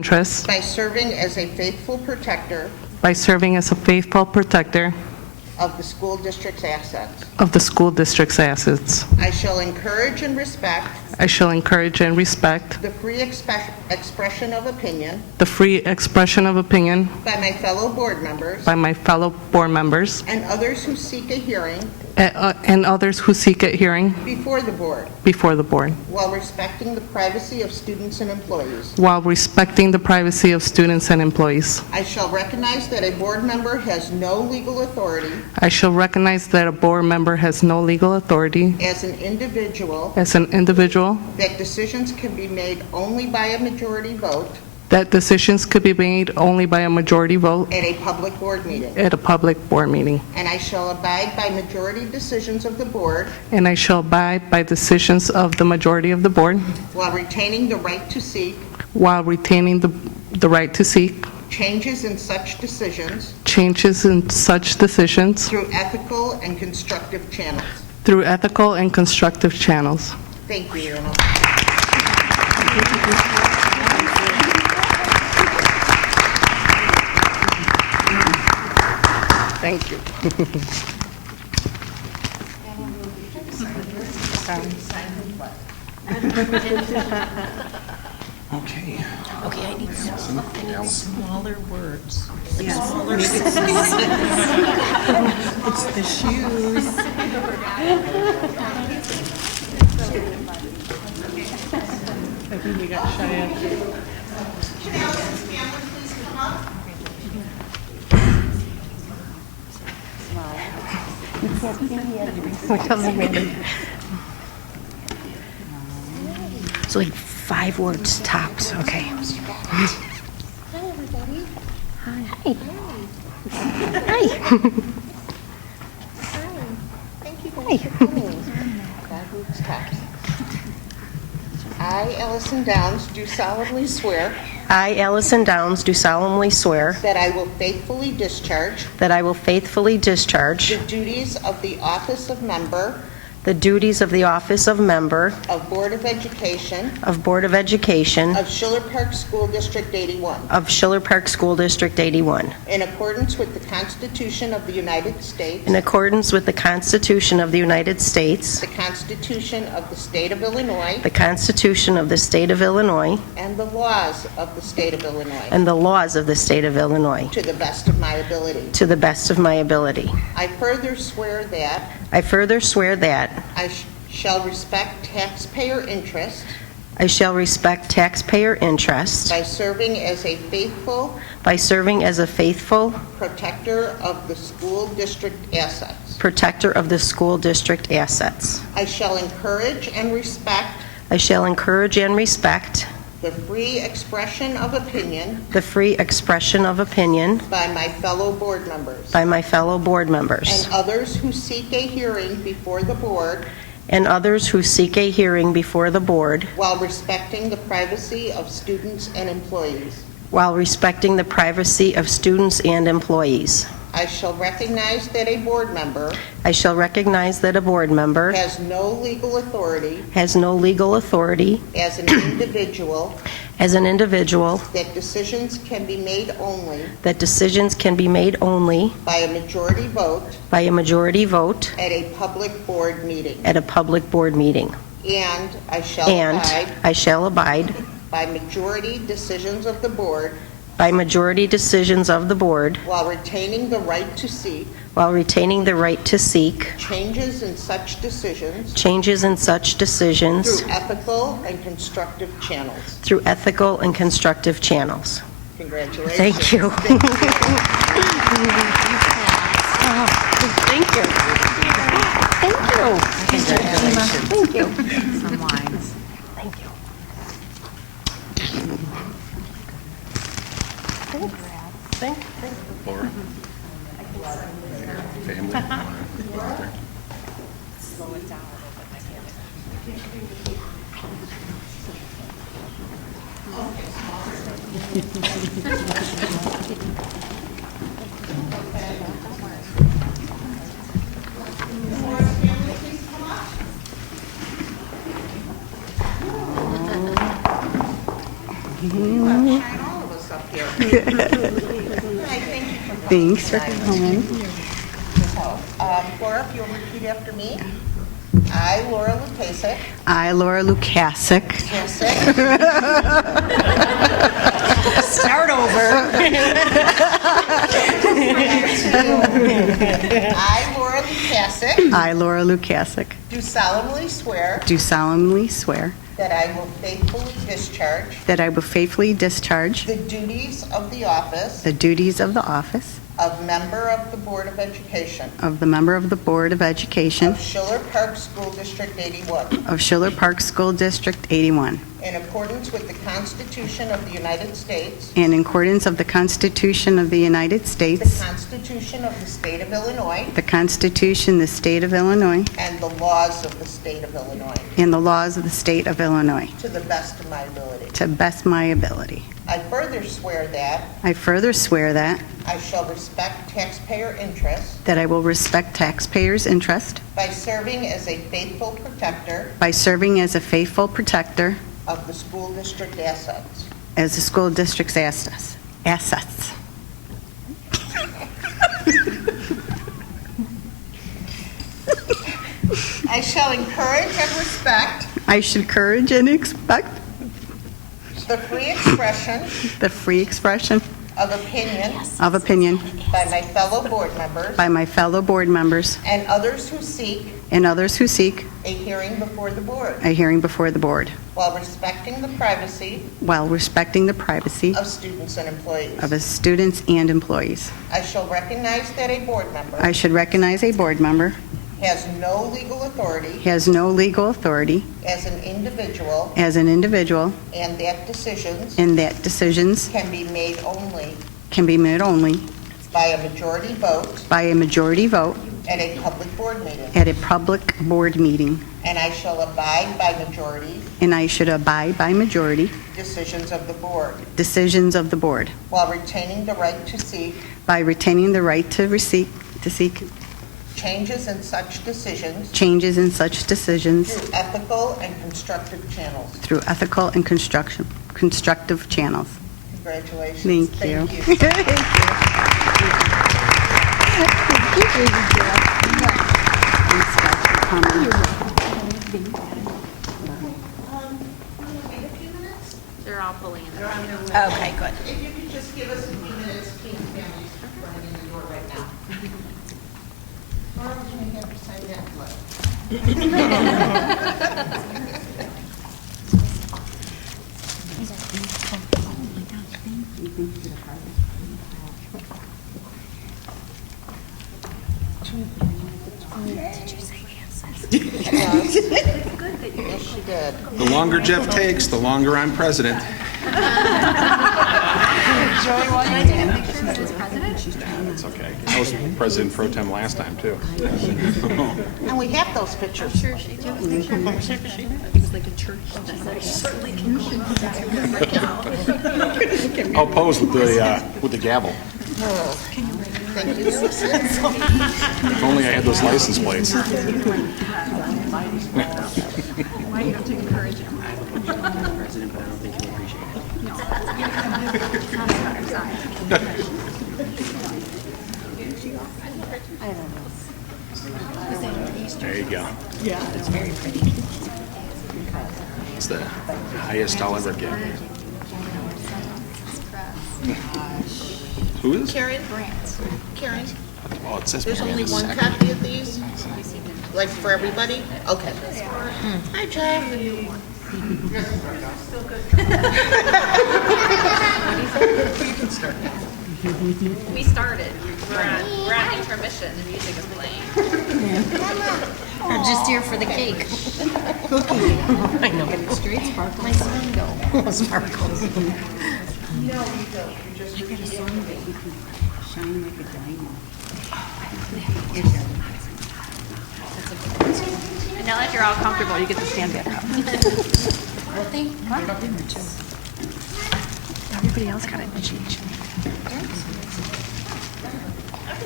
interests by serving as a faithful protector of the school district's assets. of the school district's assets. I shall encourage and respect I shall encourage and respect the free expression of opinion the free expression of opinion by my fellow board members by my fellow board members and others who seek a hearing and others who seek a hearing before the board, before the board, while respecting the privacy of students and employees. while respecting the privacy of students and employees. I shall recognize that a board member has no legal authority I shall recognize that a board member has no legal authority as an individual, that decisions can be made only by a majority vote decisions could be made only by a majority vote at a public board meeting. at a public board meeting. And I shall abide by majority decisions of the board And I shall abide by decisions of the majority of the board while retaining the right to seek the right to seek changes in such decisions changes in such decisions through ethical and constructive channels. Thank you, Your Honor. Thank you. Okay. Okay, I need smaller words. Like smaller It's the shoes. I think we got Cheyenne. It doesn't matter. So like 5 words tops, okay. Hi, everybody. Hi. Thank you guys for coming. That moves tops. I, Allison Downs, do solemnly swear I, Allison Downs, do solemnly swear that I will faithfully discharge that I will faithfully discharge the duties of the office of member the duties of the office of member of Board of Education of Board of Education of Schiller Park School District 81 of Schiller Park School District 81 in accordance with the Constitution of the United States, in accordance with the Constitution of the United States, the Constitution of the State of Illinois, the Constitution of the State of Illinois, and the laws of the State of Illinois, and the laws of the State of Illinois, to the best of my ability. to the best of my ability. I further swear that I further swear that I shall respect taxpayer interest I shall respect taxpayer interest by serving as a faithful protector of the school district assets. protector of the school district assets. I shall encourage and respect I shall encourage and respect the free expression of opinion the free expression of opinion by my fellow board members by my fellow board members and others who seek a hearing before the board and others who seek a hearing before the board while respecting the privacy of students and employees. while respecting the privacy of students and employees. I shall recognize that a board member I shall recognize that a board member has no legal authority has no legal authority as an individual, as an individual, that decisions can be made only that decisions can be made only by a majority vote by a majority vote at a public board meeting. at a public board meeting. And I shall And abide I shall abide by majority decisions of the board by majority decisions of the board while retaining the right to seek while retaining the right to seek changes in such decisions changes in such decisions through ethical and constructive channels. through ethical and constructive channels. Congratulations. Thank you. Thank you. Thank you. Thank you. Some lines. Thank you. Thank you. Laura? Family? Slow it down a little bit. You have Shiloh? Thanks for coming. Laura, if you'll repeat after me. I, Laura Lukasik, I, Laura Lukasik, Start over. I, Laura Lukasik, do solemnly swear do solemnly swear that I will faithfully discharge that I will faithfully discharge the duties of the office the duties of the office of member of the Board of Education of the member of the Board of Education of Schiller Park School District 81 of Schiller Park School District 81, in accordance with the Constitution of the United States, and in accordance of the Constitution of the United the States, Constitution of the State of Illinois, the Constitution of the State of Illinois, and the laws of the State of Illinois, and the laws of the State of Illinois, to the best of my ability. to best of my ability. I further swear that I further swear that I shall respect taxpayer interests I will respect taxpayers' interest by serving as a faithful protector by serving as a faithful protector of the school district assets. as the school district's assets. I shall encourage and respect I should encourage and expect the free expression the free expression of opinion of opinion by my fellow board members by my fellow board members and others who seek and others who seek a hearing before the board, a hearing before the board, while respecting the privacy while respecting the privacy of students and employees. of its students and employees. I shall recognize that a board member I should recognize a board member has no legal authority has no legal authority as an individual, as an individual, and that decisions and that decisions can be made only can be made only by a majority vote by a majority vote at a public board meeting. at a public board meeting, And I shall abide by majority and I should abide by majority decisions of the board, decisions of the board while retaining the right to seek by retaining the right to seek changes in such decisions changes in such decisions through ethical and constructive channels. through ethical and constructive channels. Congratulations. Thank you. They're all pulling in. Okay, good. If you could just give us a few minutes, King family's running in the door right now. Laura, can I have you sign that letter? Yes, she did. The longer Jeff takes, the longer I'm president. It's okay. I was president pro tem last time, too. And we have those pictures. I'll pose with the gavel. Thank you. If only I had those license plates. There you go. Yeah, it's very pretty. It's the highest I'll ever get. Who is? Karen? Karen, Oh, it says there's only one second. copy of these? Like for everybody? Okay. Hi, Jeff. We started. We're on intermission. The music is playing. We're just here for the cake. I know. Straight sparkles. My sparkle. Sparkles. No, you don't. You just repeat it. Shine like a diamond. And now that you're all comfortable, you get to stand back up. Everybody else got a change.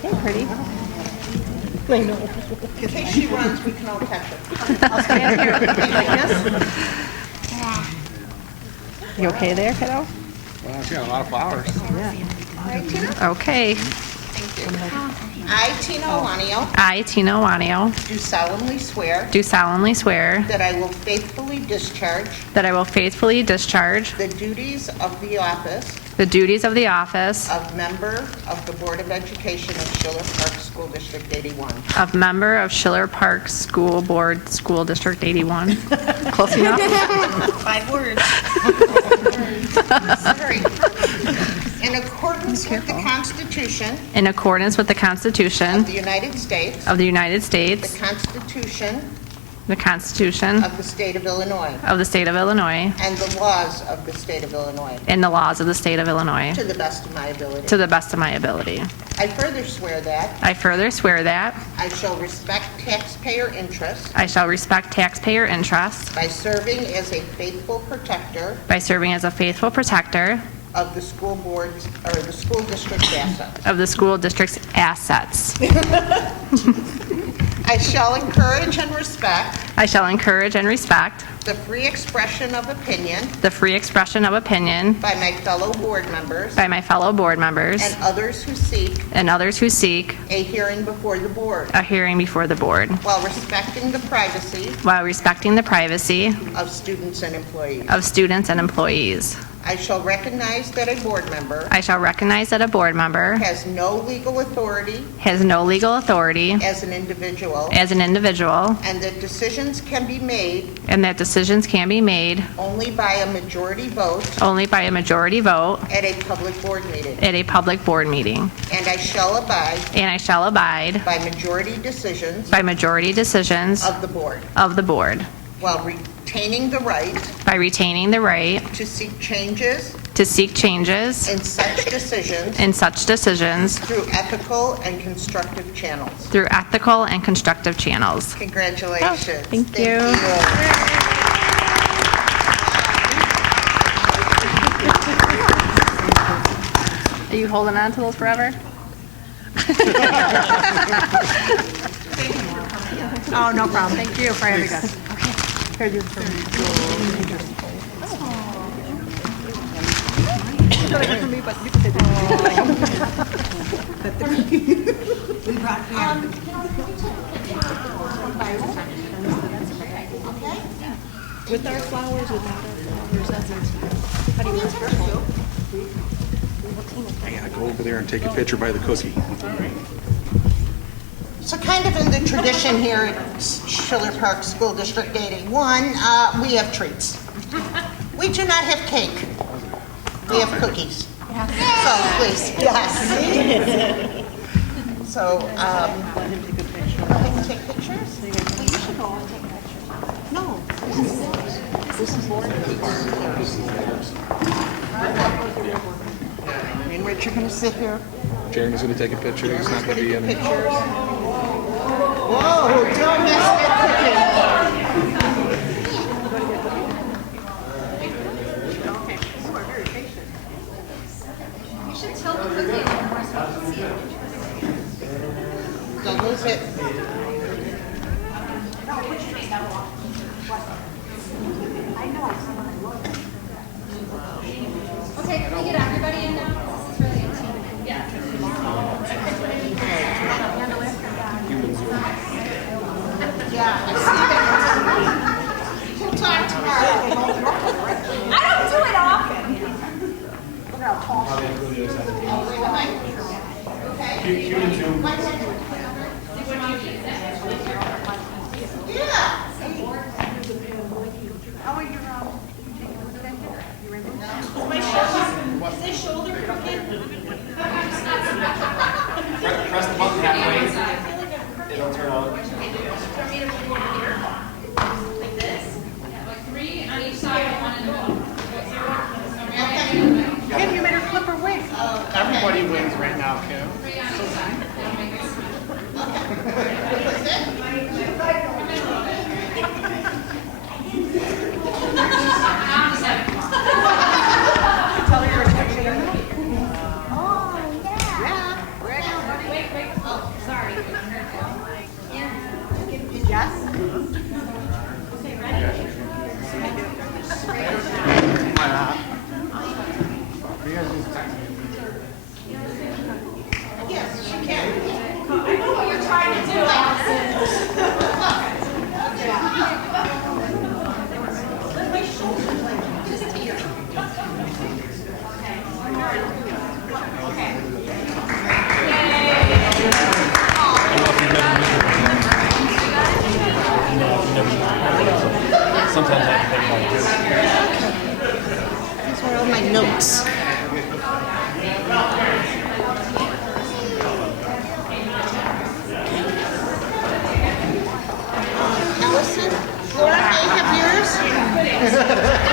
Hey, pretty. In case she runs, we can all catch her. I'll stand here like this. You okay there, kiddo? Well, she got a lot of flowers. Okay. I, Tina Owanio, I, Tina Wanio, do solemnly swear do solemnly swear that I will faithfully discharge that I will faithfully discharge the duties of the office the duties of the office of member of the Board of Education of Schiller Park School District 81. of member of Schiller Park School Board, School District 81. Close enough? 5 words. Sorry. In accordance with the Constitution In accordance with the Constitution of the United States, of the United the States, Constitution the Constitution of the State of Illinois, of the State of Illinois, and the laws of the State of Illinois, and the laws of the State of Illinois, to the best of my ability. to the best of my ability. I further swear that I further swear that I shall respect taxpayer interests I shall respect taxpayer interests by serving as a faithful protector by serving as a faithful protector of the school board's, or the school district's assets. of the school district's assets. I shall encourage and respect I shall encourage and respect the free expression of opinion the free expression of opinion by my fellow board members by my fellow board members and others who seek and others who seek a hearing before the board, a hearing before the board, while respecting the privacy while respecting the privacy of students and employees. of students and employees. I shall recognize that a board member I shall recognize that a board member has no legal authority has no legal authority as an individual, as an individual, and that decisions can be made and that decisions can be made only by a majority vote only by a majority vote at a public board meeting. at a public board meeting. And I shall abide And I shall abide by majority decisions by majority decisions of the board, of the board, while retaining the right by retaining the right to seek changes to seek changes in such decisions in such decisions through ethical and constructive channels. through ethical and constructive channels. Congratulations. Thank you. Are you holding on to those forever? Oh, no problem. Thank you for having us. Here, this is for me. It's not good for me, but you can say With our flowers, without our flowers, that's how do you want I gotta go over there and take a picture by the cookie. So kind of in the tradition here at Schiller Park School District 81, we have treats. We do not have cake. We have cookies. So please, yes. So, go ahead and take pictures. Well, you should all take pictures. No. This is board. And Rich, you're gonna sit here. Jeremy's gonna take a picture. He's not gonna be in. Pictures. Whoa, don't mess with You should tilt the cookie a little more so you can see it. cookies. Don't lose it. Okay, can we get everybody in now? This is really intimate. Yeah. Yeah, I see that. We'll talk tomorrow. I don't do it often. Press the button halfway. It'll turn on. Like this. Like 3 on each side, 1 in the middle. Kim, you made her flip her wig. Everybody wins right now, Kim. 3 on each side. Tell her you're a cheerleader. Sorry. Yes? These are all my notes. Allison, Laura, may I have yours?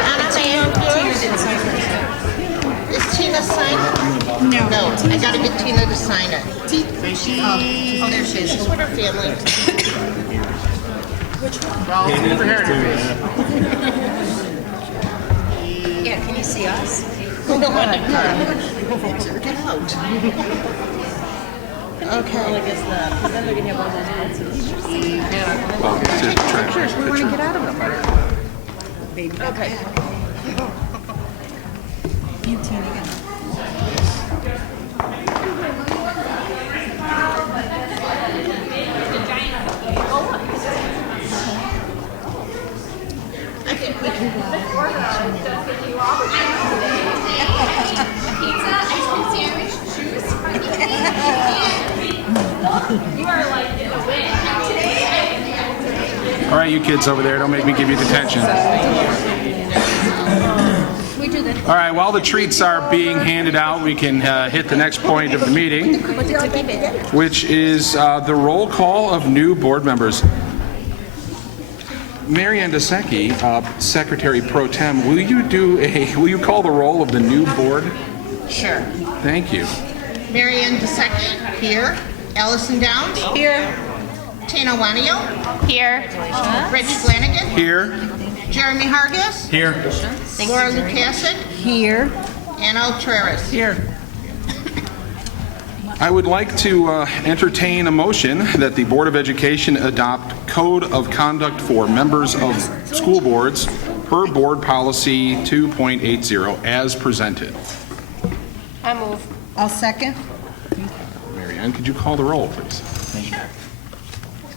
Anna, may I have yours? Is Tina signed? No, I gotta get Tina to sign it. Oh, there she is. She's with her family. Yeah, can you see us? Get out. Okay. Well, to track Pictures, we want to get out of them. Okay. I think we can go. Pizza, ice cream sandwich, juice. You are like in the wind. All right, you kids over there, don't make me give you detention. All right, while the treats are being handed out, we can hit the next point of the meeting, which is the roll call of new board members. Mary Ann Desecki, Secretary Pro Tem, will you call the roll of the new board? Sure. Thank you. Mary Ann Desecki, here. Allison Downs? Here. Tina Wanio? Here. Rich Flanagan? Here. Jeremy Hargis? Here. Laura Lukasik? Here. Anna Ultreris? Here. I would like to entertain a motion that the Board of Education adopt Code of Conduct for members of school boards per Board Policy 2.80 as presented. I move. I'll second. Mary Ann, could you call the roll, please?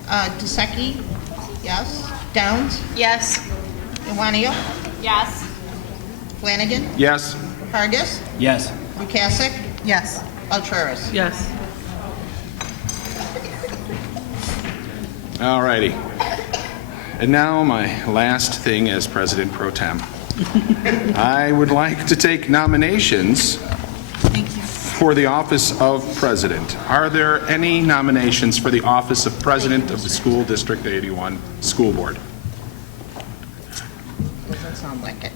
Desecki? Yes. Downs? Yes. Wanio? Yes. Flanagan? Yes. Hargis? Yes. Lukasik? Yes. Ultreris? Yes. All righty. And now my last thing as President Pro Tem. I would like to take nominations for the office of President. Are there any nominations for the office of President of the School District 81 School Board? Doesn't sound like it.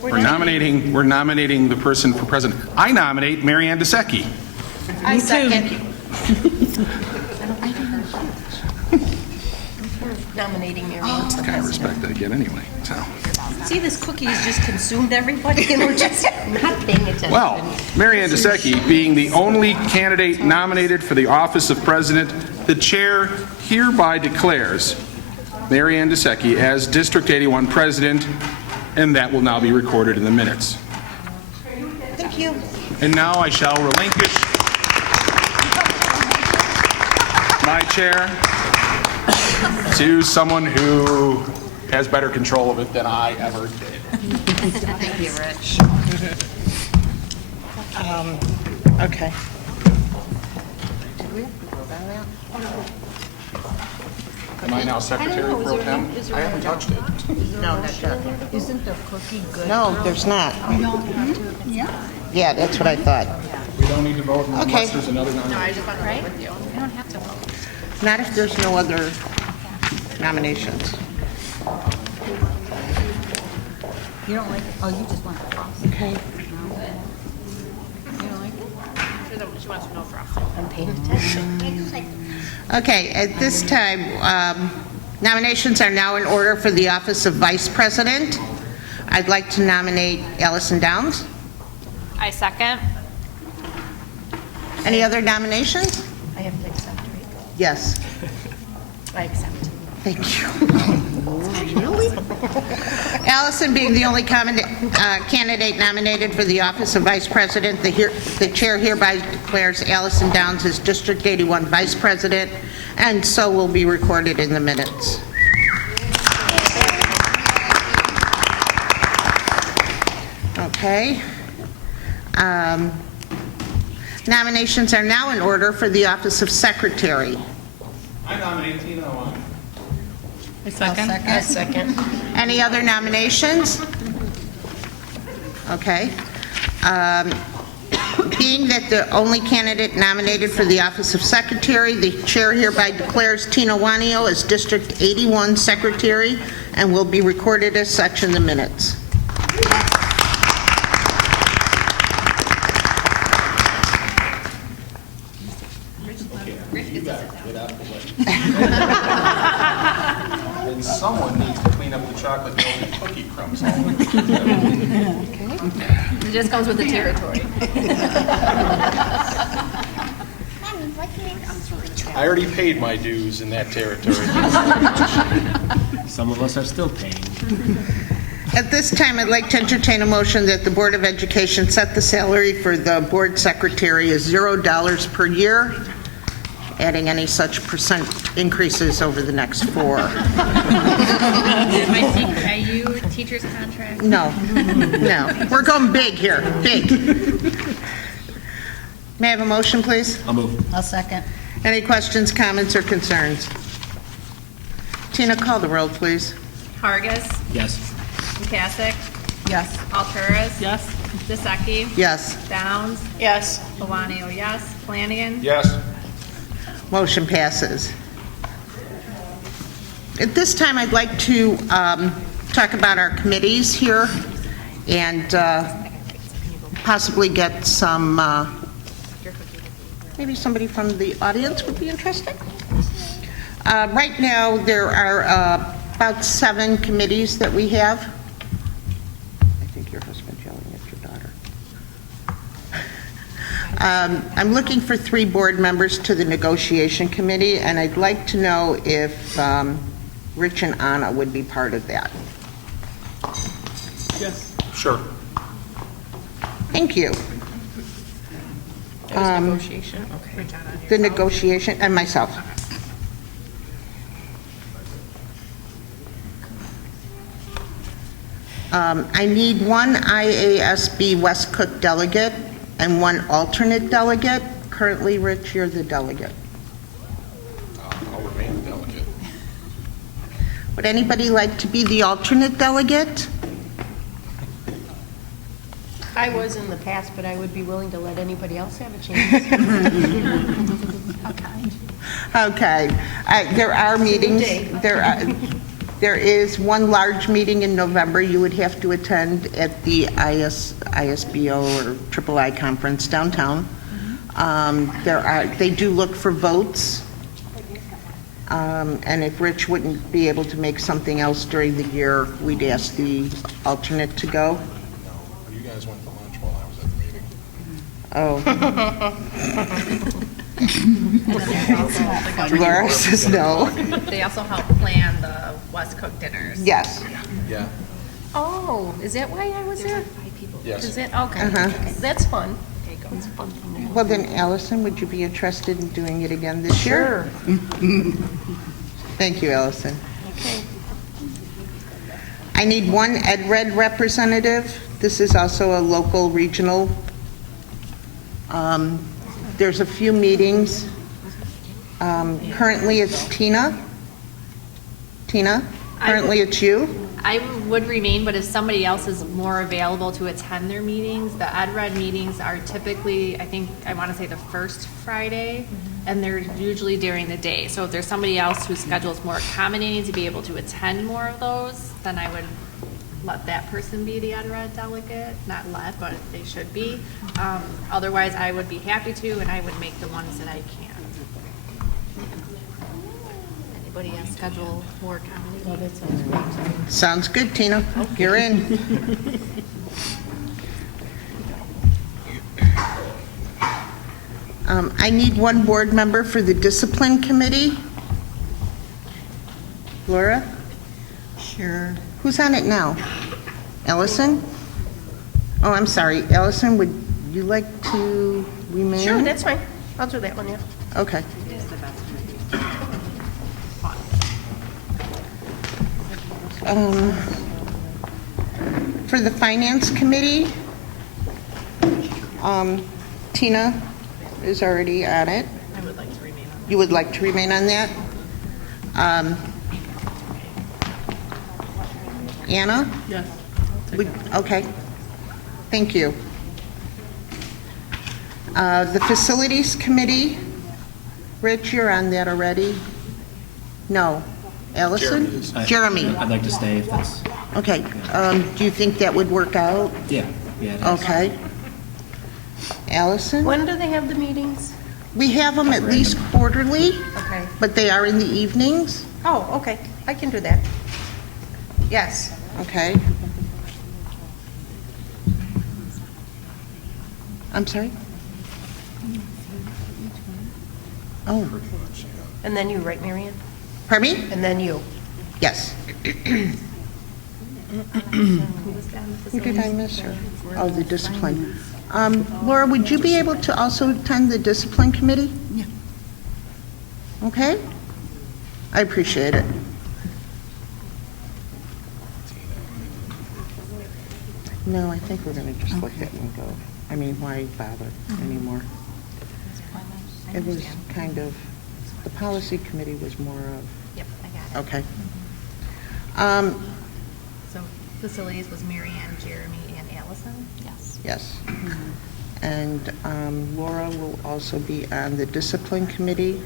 We're nominating the person for president. I nominate Mary Ann Desecki. I second. Nominating Mary Ann. That's the kind of respect I get anyway. So, See, this cookie has just consumed everybody and we're just not paying attention. well, Mary Ann Desecki being the only candidate nominated for the office of president, the chair hereby declares Mary Ann Desecki as District 81 president, and that will now be recorded in the minutes. Thank you. And now I shall relinquish my chair to someone who has better control of it than I ever did. Thank you, Rich. Okay. Am I now Secretary Pro Tem? I haven't touched it. No, not yet. Isn't the cookie good? No, there's not. Yeah, that's what I thought. We don't need to vote Okay. unless there's another nomination. I just want to vote with you. You don't have to vote. Not if there's no other nominations. You don't like it? Oh, you just want the cross. Okay. She wants to know frosting. I'm paying attention. Okay, at this time, nominations are now in order for the office of Vice President. I'd like to nominate Allison Downs. I second. Any other nominations? I have to accept, right? Yes. I accept. Thank you. Allison being the only candidate nominated for the office of Vice President, the chair hereby declares Allison Downs as District 81 Vice President, and so will be recorded in the minutes. Okay. Nominations are now in order for the office of Secretary. I nominate Tina Wanio. A second. Any other nominations? Okay. Being that the only candidate nominated for the office of secretary, the chair hereby declares Tina Wanio as District 81 secretary and will be recorded as such in the minutes. And someone needs to clean up the chocolate milk and cookie crumbs. It just comes with the territory. I already paid my dues in that territory. Some of us are still paying. At this time, I'd like to entertain a motion that the Board of Education set the salary for the board secretary as $0 per year, adding any such percent increases over the next 4. Are you teacher's contract? No, no. We're going big here, big. May I have a motion, please? I'll move. I'll second. Any questions, comments, or concerns? Tina, call the roll, please. Hargis. Yes. McCasick. Yes. Alturas. Yes. Dissecki. Yes. Downs. Yes. Valani, yes. Flanagan. Yes. Motion passes. At this time, I'd like to talk about our committees here and possibly get some, maybe somebody from the audience would be interested. Right now, there are about 7 committees that we have. I think your husband's yelling at your daughter. I'm looking for 3 board members to the negotiation committee, and I'd like to know if Rich and Anna would be part of that. Yes. Sure. Thank you. Negotiation. Okay. The negotiation, and myself. I need 1 IASB West Cook delegate and 1 alternate delegate. Currently, Rich, you're the delegate. I'll remain the delegate. Would anybody like to be the alternate delegate? I was in the past, but I would be willing to let anybody else have a chance. Okay. There are meetings. There is 1 large meeting in November you would have to attend at the ISBO or III conference downtown. They do look for votes. And if Rich wouldn't be able to make something else during the year, we'd ask the alternate to go. No, you guys went to lunch while I was at the meeting. Oh. Laura says no. They also help plan the West Cook dinners. Yes. Yeah. Oh, is that why I was there? Yes. Is it? Okay. Uh-huh. Okay, that's fun. It's a fun thing. Well, then, Allison, would you be interested in doing it again this year? Sure. Thank you, Allison. Okay. I need 1 EdRed representative. This is also a local, regional. There's a few meetings. Currently, it's Tina. Tina, currently it's you. I would remain, but if somebody else is more available to attend their meetings, the EdRed meetings are typically, I want to say the first Friday, and they're usually during the day. So if there's somebody else whose schedule is more accommodating to be able to attend more of those, then I would let that person be the EdRed delegate. Not let, but they should be. Otherwise, I would be happy to, and I would make the ones that I can. Anybody else schedule more accommodating? Oh, that sounds great. Sounds good, Tina. You're in. I need 1 board member for the discipline committee. Laura? Sure. Who's on it now? Ellison? Oh, I'm sorry. Ellison, would you like to remain? Sure, that's fine. I'll do that one, yeah. Okay. For the finance committee, Tina is already on it. I would like to remain on. You would like to remain on that? Anna? Yes. Okay. Thank you. The Facilities Committee, Rich, you're on that already? No. Allison? Jeremy. I'd like to stay if that's, Okay. Do you think that would work out? yeah, it is. Okay. Allison? When do they have the meetings? We have them at least quarterly, Okay. but they are in the evenings. Oh, okay, I can do that. Yes. Okay. I'm sorry? Oh, And then you, right, Marion? pardon me? And then you. Yes. Who did I miss her? Oh, the discipline. Laura, would you be able to also attend the discipline committee? Yeah. Okay? I appreciate it. No, I think we're going to just let that one go. I mean, why bother anymore? It was kind of, the policy committee was more of, Yep, I got it. okay. So facilities was Mary Ann, Jeremy, and Allison? Yes. Yes. And Laura will also be on the discipline committee.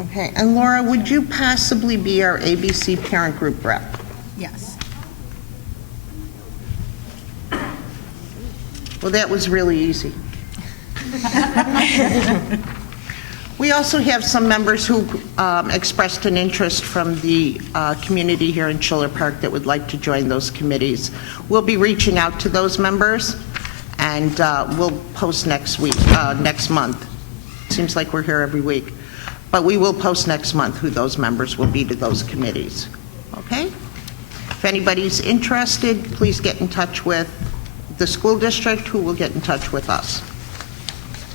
Okay, and Laura, would you possibly be our ABC parent group rep? Yes. Well, that was really easy. We also have some members who expressed an interest from the community here in Schiller Park that would like to join those committees. We'll be reaching out to those members, and we'll post next month. Seems like we're here every week. But we will post next month who those members will be to those committees. Okay? If anybody's interested, please get in touch with the school district, who will get in touch with us.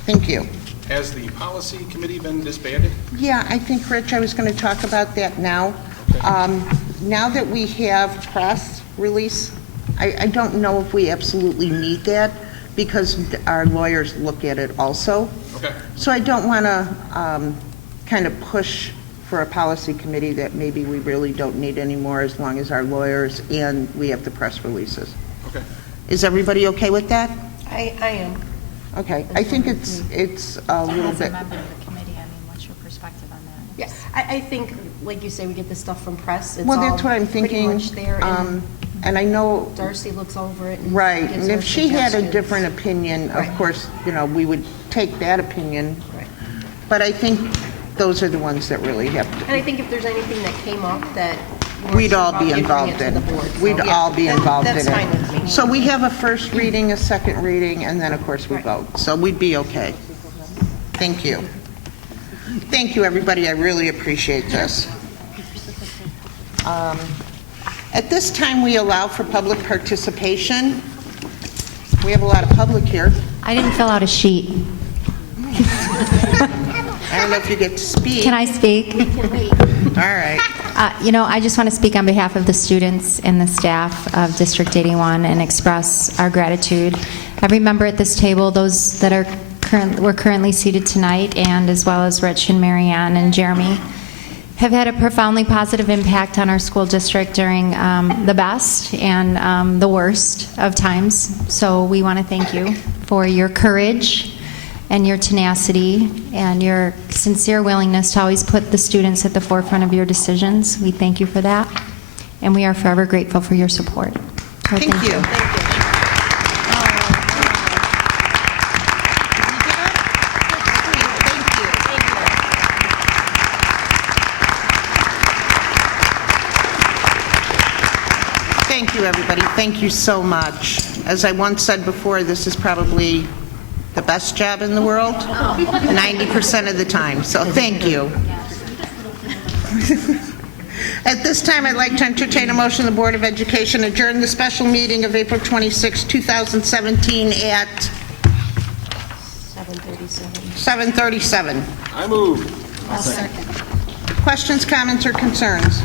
Thank you. Has the policy committee been disbanded? Yeah, I think, Rich, I was going to talk about that now. Now that we have press release, I don't know if we absolutely need that because our lawyers look at it also. Okay. So I don't want to kind of push for a policy committee that maybe we really don't need anymore as long as our lawyers and we have the press releases. Okay. Is everybody okay with that? I am. Okay, I think it's a little As a bit, member of the committee, I mean, what's your perspective on that? Yeah, I think, like you say, we get the stuff from press. It's well, all that's what I'm thinking. pretty much there, and And I know, Darcy looks over it. And right, gives and her if she had a suggestions. different opinion, of Right. course, we would take that opinion. Right. But I think those are the ones that really have to. And I think if there's anything that came up that you weren't We'd sure all about, be you'd bring involved it to in the it. board. So, We'd yeah, all be involved in it. That's fine with me. So we have a first reading, a second reading, and then, of course, we Right. vote. So we'd be okay. Thank you. Thank you, everybody. I really appreciate this. At this time, we allow for public participation. We have a lot of public here. I didn't fill out a sheet. I don't know if you get to speak. Can I speak? All right. I just want to speak on behalf of the students and the staff of District 81 and express our gratitude. Every member at this table, those that are we're currently seated tonight, and as well as Rich and Marianne and Jeremy, have had a profoundly positive impact on our school district during the best and the worst of times. So we want to thank you for your courage and your tenacity and your sincere willingness to always put the students at the forefront of your decisions. We thank you for that, and we are forever grateful for your support. So Thank you. Thank you, everybody. Thank you so much. As I once said before, this is probably the best job in the world, 90% of the time. So thank you. At this time, I'd like to entertain a motion the Board of Education adjourn the special meeting of April 26, 2017 at 7:37. I move. Questions, comments, or concerns?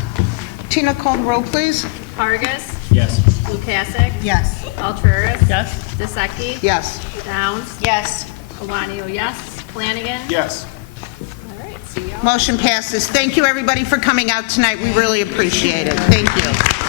Tina, call the roll, please. Vargas, Yes. Lukasik, Yes. Alturas, Yes. Dyseki, Yes. Downs, Yes. Kawani, yes, Flanagan. Yes. All right. Motion passes. Thank you, everybody, for coming out tonight. We really appreciate it. Thank you.